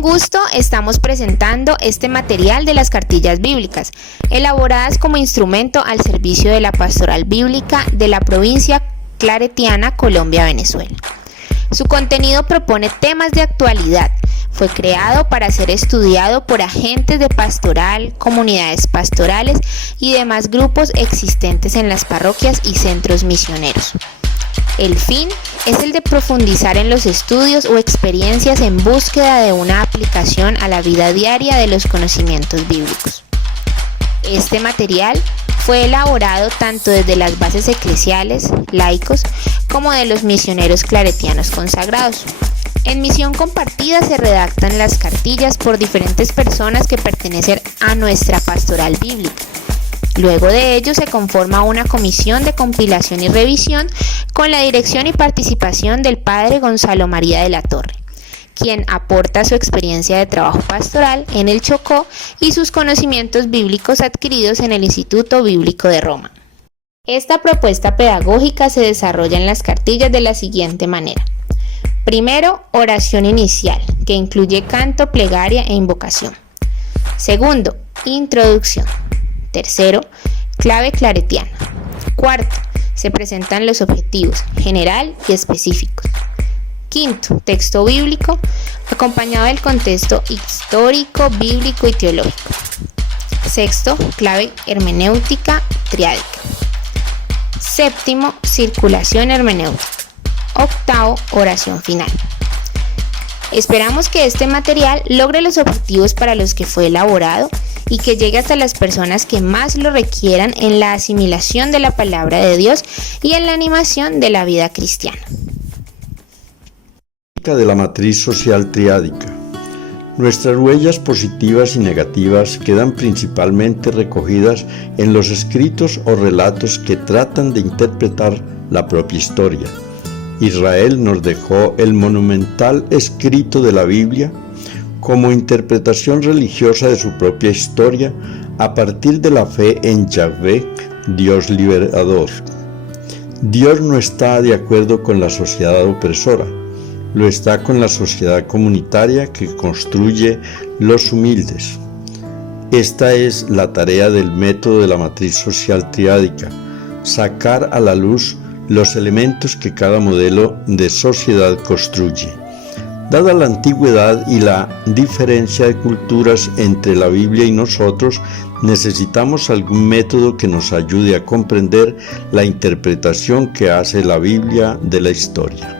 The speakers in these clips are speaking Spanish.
Con gusto estamos presentando este material de las cartillas bíblicas, elaboradas como instrumento al servicio de la pastoral bíblica de la provincia claretiana, Colombia, Venezuela. Su contenido propone temas de actualidad. Fue creado para ser estudiado por agentes de pastoral, comunidades pastorales y demás grupos existentes en las parroquias y centros misioneros. El fin es el de profundizar en los estudios o experiencias en búsqueda de una aplicación a la vida diaria de los conocimientos bíblicos. Este material fue elaborado tanto desde las bases eclesiales, laicos, como de los misioneros claretianos consagrados. En Misión Compartida se redactan las cartillas por diferentes personas que pertenecen a nuestra pastoral bíblica. Luego de ello se conforma una comisión de compilación y revisión con la dirección y participación del padre Gonzalo María de la Torre, quien aporta su experiencia de trabajo pastoral en el Chocó y sus conocimientos bíblicos adquiridos en el Instituto Bíblico de Roma. Esta propuesta pedagógica se desarrolla en las cartillas de la siguiente manera. Primero, oración inicial, que incluye canto, plegaria e invocación. Segundo, introducción. Tercero, clave claretiana. Cuarto, se presentan los objetivos general y específicos. Quinto, texto bíblico, acompañado del contexto histórico, bíblico y teológico. Sexto, clave hermenéutica triádica. Séptimo, circulación hermenéutica. Octavo, oración final. Esperamos que este material logre los objetivos para los que fue elaborado y que llegue hasta las personas que más lo requieran en la asimilación de la palabra de Dios y en la animación de la vida cristiana. De la matriz social triádica. Nuestras huellas positivas y negativas quedan principalmente recogidas en los escritos o relatos que tratan de interpretar la propia historia. Israel nos dejó el monumental escrito de la Biblia como interpretación religiosa de su propia historia a partir de la fe en Yahvé, Dios liberador. Dios no está de acuerdo con la sociedad opresora, lo está con la sociedad comunitaria que construye los humildes. Esta es la tarea del método de la matriz social triádica, sacar a la luz los elementos que cada modelo de sociedad construye. Dada la antigüedad y la diferencia de culturas entre la Biblia y nosotros, necesitamos algún método que nos ayude a comprender la interpretación que hace la Biblia de la historia.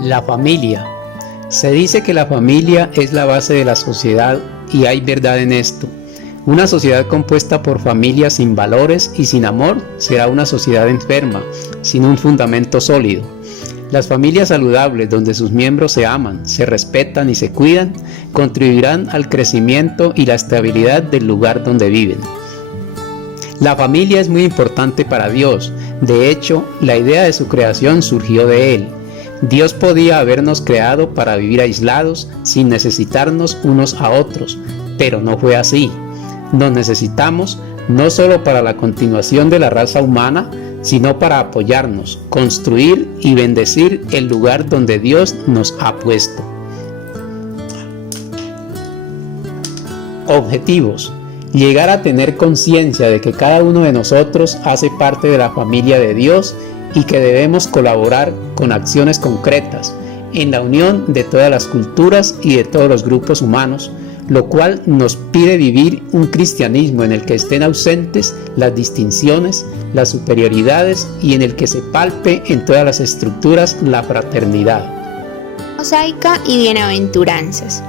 La familia. Se dice que la familia es la base de la sociedad y hay verdad en esto. Una sociedad compuesta por familias sin valores y sin amor será una sociedad enferma, sin un fundamento sólido. Las familias saludables, donde sus miembros se aman, se respetan y se cuidan, contribuirán al crecimiento y la estabilidad del lugar donde viven. La familia es muy importante para Dios. De hecho, la idea de su creación surgió de Él. Dios podía habernos creado para vivir aislados, sin necesitarnos unos a otros, pero no fue así. Nos necesitamos no solo para la continuación de la raza humana, sino para apoyarnos, construir y bendecir el lugar donde Dios nos ha puesto. Objetivos. Llegar a tener conciencia de que cada uno de nosotros hace parte de la familia de Dios y que debemos colaborar con acciones concretas en la unión de todas las culturas y de todos los grupos humanos, lo cual nos pide vivir un cristianismo en el que estén ausentes las distinciones, las superioridades y en el que se palpe en todas las estructuras la fraternidad. Mosaica y bienaventuranzas.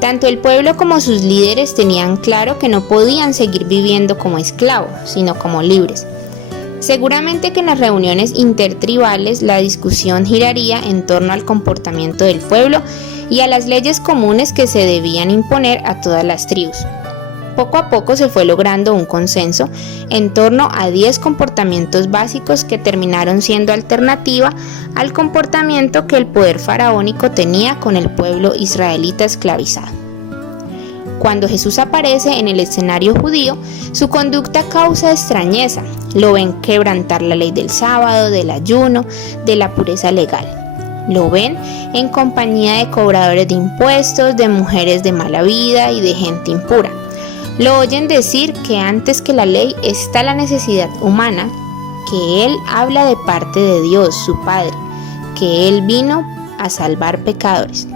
Tanto el pueblo como sus líderes tenían claro que no podían seguir viviendo como esclavos, sino como libres. Seguramente que en las reuniones intertribales la discusión giraría en torno al comportamiento del pueblo y a las leyes comunes que se debían imponer a todas las tribus. Poco a poco se fue logrando un consenso en torno a 10 comportamientos básicos que terminaron siendo alternativa al comportamiento que el poder faraónico tenía con el pueblo israelita esclavizado. Cuando Jesús aparece en el escenario judío, su conducta causa extrañeza. Lo ven quebrantar la ley del sábado, del ayuno, de la pureza legal. Lo ven en compañía de cobradores de impuestos, de mujeres de mala vida y de gente impura. Lo oyen decir que antes que la ley está la necesidad humana, que Él habla de parte de Dios, su Padre, que Él vino a salvar pecadores.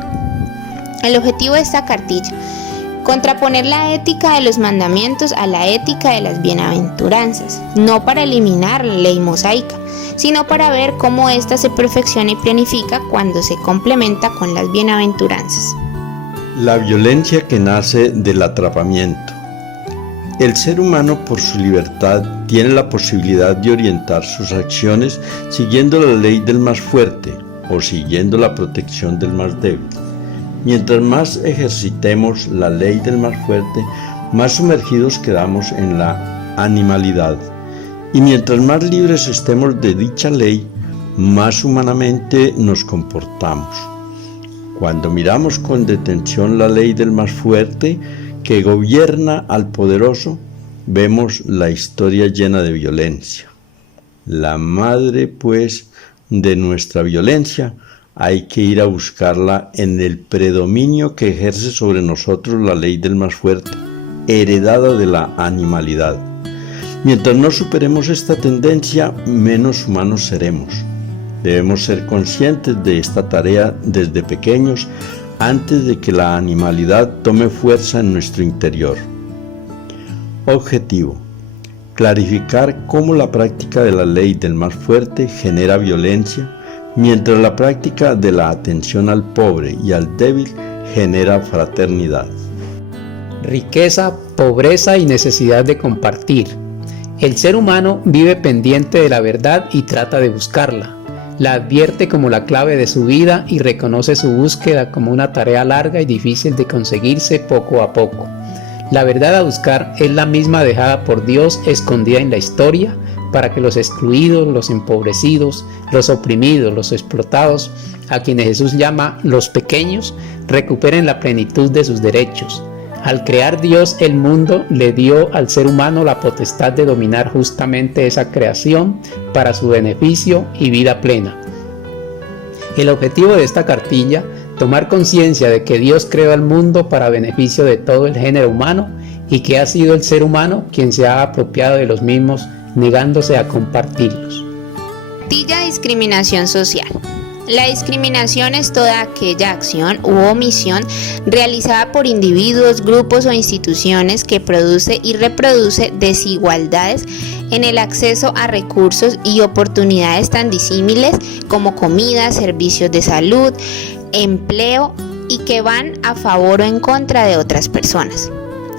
El objetivo de esta cartilla: contraponer la ética de los mandamientos a la ética de las bienaventuranzas, no para eliminar la ley mosaica, sino para ver cómo ésta se perfecciona y planifica cuando se complementa con las bienaventuranzas. La violencia que nace del atrapamiento. El ser humano, por su libertad, tiene la posibilidad de orientar sus acciones siguiendo la ley del más fuerte o siguiendo la protección del más débil. Mientras más ejercitemos la ley del más fuerte, más sumergidos quedamos en la animalidad. Y mientras más libres estemos de dicha ley, más humanamente nos comportamos. Cuando miramos con detención la ley del más fuerte, que gobierna al poderoso, vemos la historia llena de violencia. La madre, pues, de nuestra violencia, hay que ir a buscarla en el predominio que ejerce sobre nosotros la ley del más fuerte, heredada de la animalidad. Mientras no superemos esta tendencia, menos humanos seremos. Debemos ser conscientes de esta tarea desde pequeños, antes de que la animalidad tome fuerza en nuestro interior. Objetivo: clarificar cómo la práctica de la ley del más fuerte genera violencia, mientras la práctica de la atención al pobre y al débil genera fraternidad. Riqueza, pobreza y necesidad de compartir. El ser humano vive pendiente de la verdad y trata de buscarla. La advierte como la clave de su vida y reconoce su búsqueda como una tarea larga y difícil de conseguirse poco a poco. La verdad a buscar es la misma dejada por Dios escondida en la historia para que los excluidos, los empobrecidos, los oprimidos, los explotados, a quienes Jesús llama los pequeños, recuperen la plenitud de sus derechos. Al crear Dios el mundo, le dio al ser humano la potestad de dominar justamente esa creación para su beneficio y vida plena. El objetivo de esta cartilla: tomar conciencia de que Dios creó el mundo para beneficio de todo el género humano y que ha sido el ser humano quien se ha apropiado de los mismos, negándose a compartirlos. Cartilla de discriminación social. La discriminación es toda aquella acción u omisión realizada por individuos, grupos o instituciones que produce y reproduce desigualdades en el acceso a recursos y oportunidades tan disímiles como comida, servicios de salud, empleo, y que van a favor o en contra de otras personas.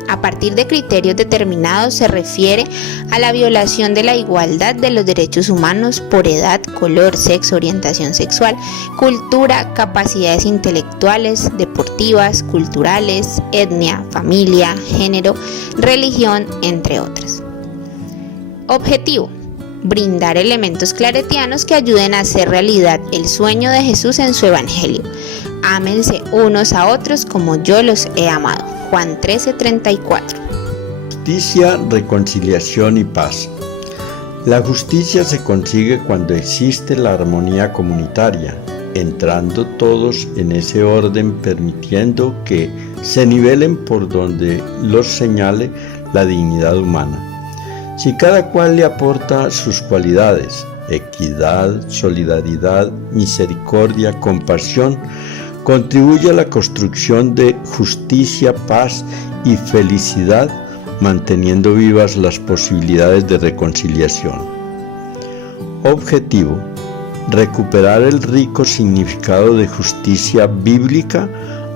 A partir de criterios determinados se refiere a la violación de la igualdad de los derechos humanos por edad, color, sexo, orientación sexual, cultura, capacidades intelectuales, deportivas, culturales, etnia, familia, género, religión, entre otras. Objetivo: brindar elementos claretianos que ayuden a hacer realidad el sueño de Jesús en su evangelio. Ámense unos a otros como yo los he amado. Juan 13:34. Justicia, reconciliación y paz. La justicia se consigue cuando existe la armonía comunitaria, entrando todos en ese orden, permitiendo que se nivelen por donde los señale la dignidad humana. Si cada cual le aporta sus cualidades, equidad, solidaridad, misericordia, compasión, contribuye a la construcción de justicia, paz y felicidad, manteniendo vivas las posibilidades de reconciliación. Objetivo: recuperar el rico significado de justicia bíblica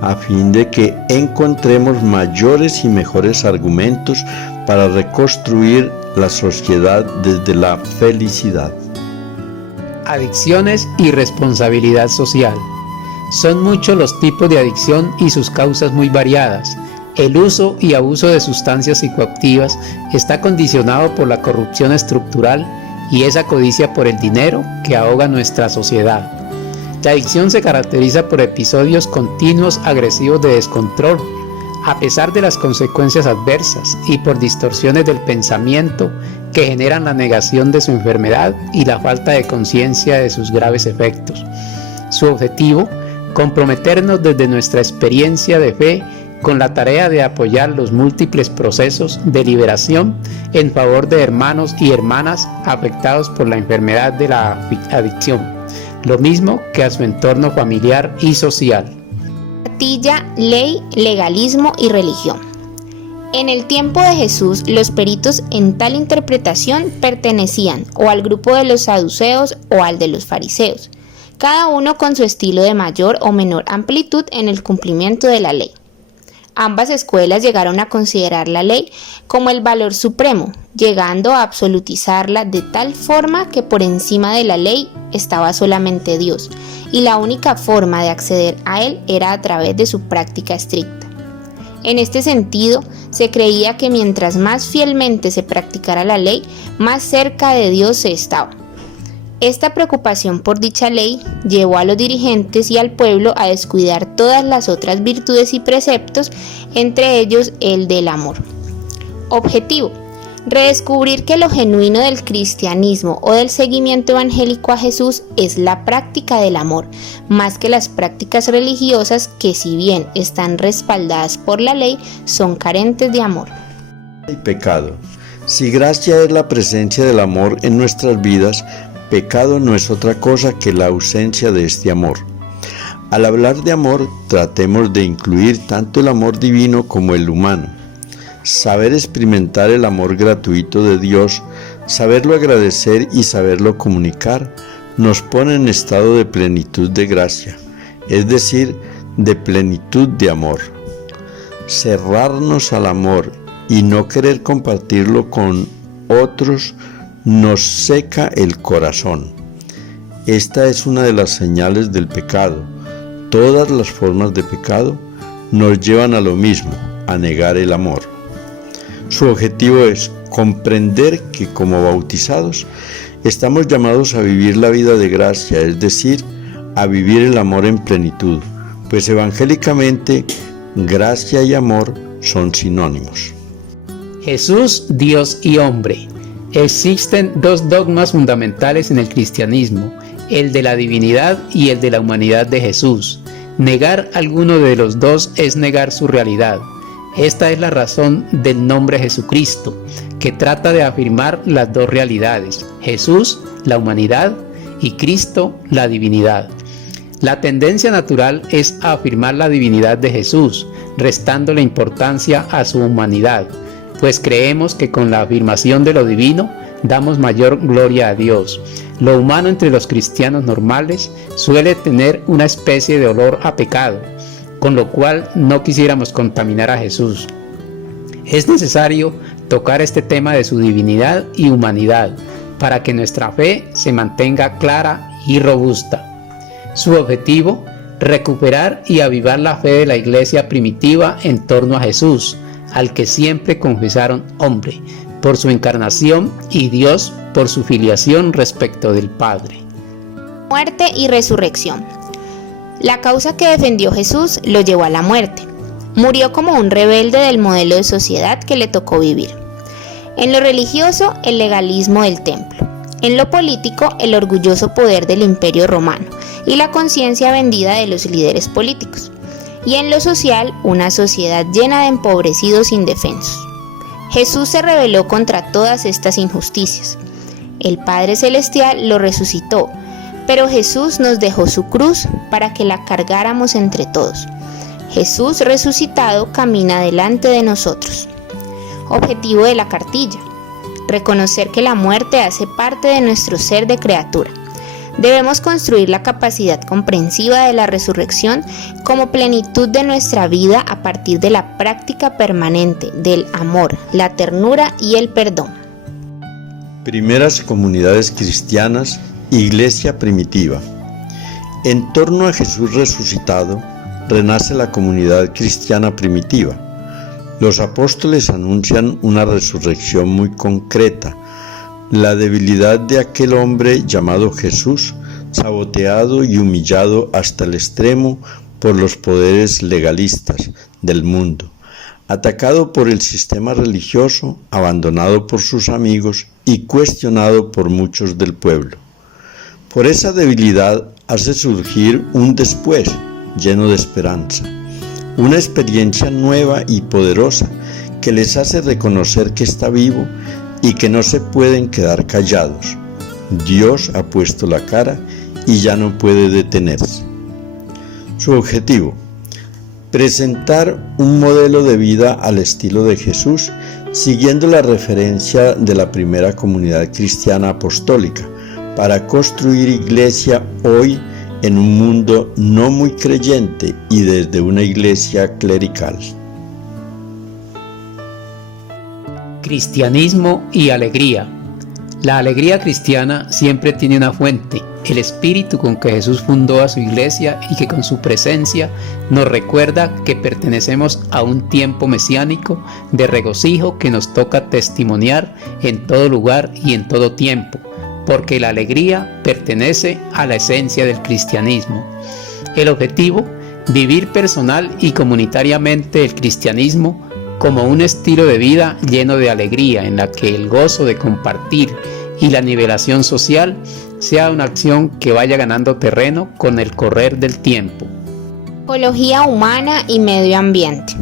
a fin de que encontremos mayores y mejores argumentos para reconstruir la sociedad desde la felicidad. Adicciones y responsabilidad social. Son muchos los tipos de adicción y sus causas muy variadas. El uso y abuso de sustancias psicoactivas está condicionado por la corrupción estructural y esa codicia por el dinero que ahoga nuestra sociedad. La adicción se caracteriza por episodios continuos agresivos de descontrol, a pesar de las consecuencias adversas, y por distorsiones del pensamiento que generan la negación de su enfermedad y la falta de conciencia de sus graves efectos. Su objetivo, comprometernos desde nuestra experiencia de fe con la tarea de apoyar los múltiples procesos de liberación en favor de hermanos y hermanas afectados por la enfermedad de la adicción, lo mismo que a su entorno familiar y social. Cartilla, ley, legalismo y religión. En el tiempo de Jesús, los peritos en tal interpretación pertenecían o al grupo de los saduceos o al de los fariseos, cada uno con su estilo de mayor o menor amplitud en el cumplimiento de la ley. Ambas escuelas llegaron a considerar la ley como el valor supremo, llegando a absolutizarla de tal forma que por encima de la ley estaba solamente Dios, y la única forma de acceder a él era a través de su práctica estricta. En este sentido, se creía que mientras más fielmente se practicara la ley, más cerca de Dios se estaba. Esta preocupación por dicha ley llevó a los dirigentes y al pueblo a descuidar todas las otras virtudes y preceptos, entre ellos el del amor. Objetivo: redescubrir que lo genuino del cristianismo o del seguimiento evangélico a Jesús es la práctica del amor, más que las prácticas religiosas que, si bien están respaldadas por la ley, son carentes de amor. Y pecado. Si gracia es la presencia del amor en nuestras vidas, pecado no es otra cosa que la ausencia de este amor. Al hablar de amor, tratemos de incluir tanto el amor divino como el humano. Saber experimentar el amor gratuito de Dios, saberlo agradecer y saberlo comunicar, nos pone en estado de plenitud de gracia, es decir, de plenitud de amor. Cerrarnos al amor y no querer compartirlo con otros nos seca el corazón. Esta es una de las señales del pecado. Todas las formas de pecado nos llevan a lo mismo, a negar el amor. Su objetivo es comprender que como bautizados estamos llamados a vivir la vida de gracia, es decir, a vivir el amor en plenitud, pues evangélicamente gracia y amor son sinónimos. Jesús, Dios y hombre. Existen dos dogmas fundamentales en el cristianismo, el de la divinidad y el de la humanidad de Jesús. Negar alguno de los dos es negar su realidad. Esta es la razón del nombre Jesucristo, que trata de afirmar las dos realidades, Jesús, la humanidad, y Cristo, la divinidad. La tendencia natural es a afirmar la divinidad de Jesús, restándole importancia a su humanidad, pues creemos que con la afirmación de lo divino damos mayor gloria a Dios. Lo humano entre los cristianos normales suele tener una especie de olor a pecado, con lo cual no quisiéramos contaminar a Jesús. Es necesario tocar este tema de su divinidad y humanidad para que nuestra fe se mantenga clara y robusta. Su objetivo: recuperar y avivar la fe de la iglesia primitiva en torno a Jesús, al que siempre confesaron hombre, por su encarnación, y Dios por su filiación respecto del Padre. Muerte y resurrección. La causa que defendió Jesús lo llevó a la muerte. Murió como un rebelde del modelo de sociedad que le tocó vivir. En lo religioso, el legalismo del templo. En lo político, el orgulloso poder del Imperio Romano y la conciencia vendida de los líderes políticos. Y en lo social, una sociedad llena de empobrecidos indefensos. Jesús se rebeló contra todas estas injusticias. El Padre Celestial lo resucitó, pero Jesús nos dejó su cruz para que la cargáramos entre todos. Jesús resucitado camina delante de nosotros. Objetivo de la cartilla: reconocer que la muerte hace parte de nuestro ser de criatura. Debemos construir la capacidad comprensiva de la resurrección como plenitud de nuestra vida a partir de la práctica permanente del amor, la ternura y el perdón. Primeras comunidades cristianas, iglesia primitiva. En torno a Jesús resucitado, renace la comunidad cristiana primitiva. Los apóstoles anuncian una resurrección muy concreta, la debilidad de aquel hombre llamado Jesús, saboteado y humillado hasta el extremo por los poderes legalistas del mundo, atacado por el sistema religioso, abandonado por sus amigos y cuestionado por muchos del pueblo. Por esa debilidad hace surgir un después lleno de esperanza, una experiencia nueva y poderosa que les hace reconocer que está vivo y que no se pueden quedar callados. Dios ha puesto la cara y ya no puede detenerse. Su objetivo: presentar un modelo de vida al estilo de Jesús, siguiendo la referencia de la primera comunidad cristiana apostólica, para construir iglesia hoy en un mundo no muy creyente y desde una iglesia clerical. Cristianismo y alegría. La alegría cristiana siempre tiene una fuente, el espíritu con que Jesús fundó a su iglesia y que con su presencia nos recuerda que pertenecemos a un tiempo mesiánico de regocijo que nos toca testimoniar en todo lugar y en todo tiempo, porque la alegría pertenece a la esencia del cristianismo. El objetivo: vivir personal y comunitariamente el cristianismo como un estilo de vida lleno de alegría, en la que el gozo de compartir y la nivelación social sea una acción que vaya ganando terreno con el correr del tiempo. Ecología humana y medio ambiente.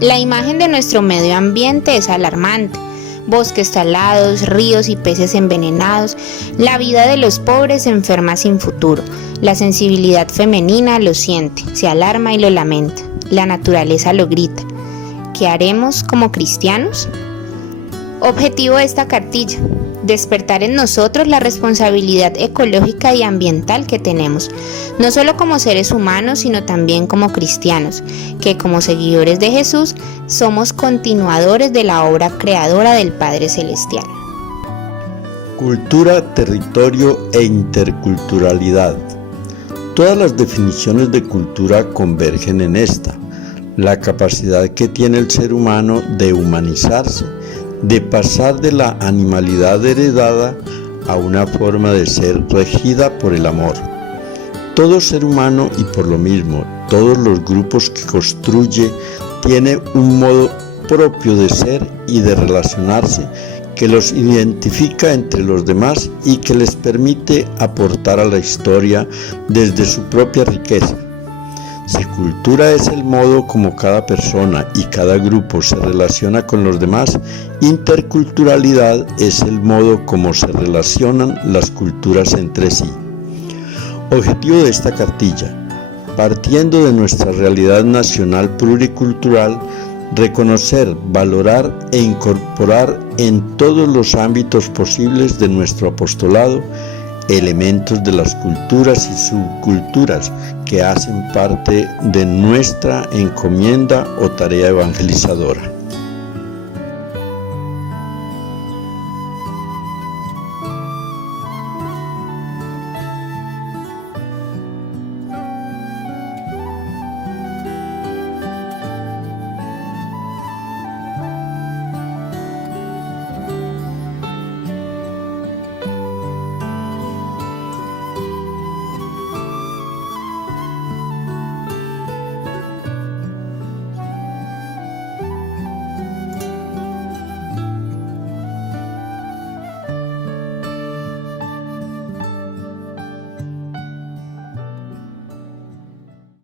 La imagen de nuestro medio ambiente es alarmante. Bosques talados, ríos y peces envenenados, la vida de los pobres enferma sin futuro. La sensibilidad femenina lo siente, se alarma y lo lamenta. La naturaleza lo grita. ¿Qué haremos como cristianos? Objetivo de esta cartilla: despertar en nosotros la responsabilidad ecológica y ambiental que tenemos, no solo como seres humanos, sino también como cristianos, que como seguidores de Jesús somos continuadores de la obra creadora del Padre Celestial. Cultura, territorio e interculturalidad. Todas las definiciones de cultura convergen en esta: la capacidad que tiene el ser humano de humanizarse, de pasar de la animalidad heredada a una forma de ser regida por el amor. Todo ser humano, y por lo mismo todos los grupos que construye, tiene un modo propio de ser y de relacionarse que los identifica entre los demás y que les permite aportar a la historia desde su propia riqueza. Si cultura es el modo como cada persona y cada grupo se relaciona con los demás, interculturalidad es el modo como se relacionan las culturas entre sí. Objetivo de esta cartilla: partiendo de nuestra realidad nacional pluricultural, reconocer, valorar e incorporar en todos los ámbitos posibles de nuestro apostolado elementos de las culturas y subculturas que hacen parte de nuestra encomienda o tarea evangelizadora.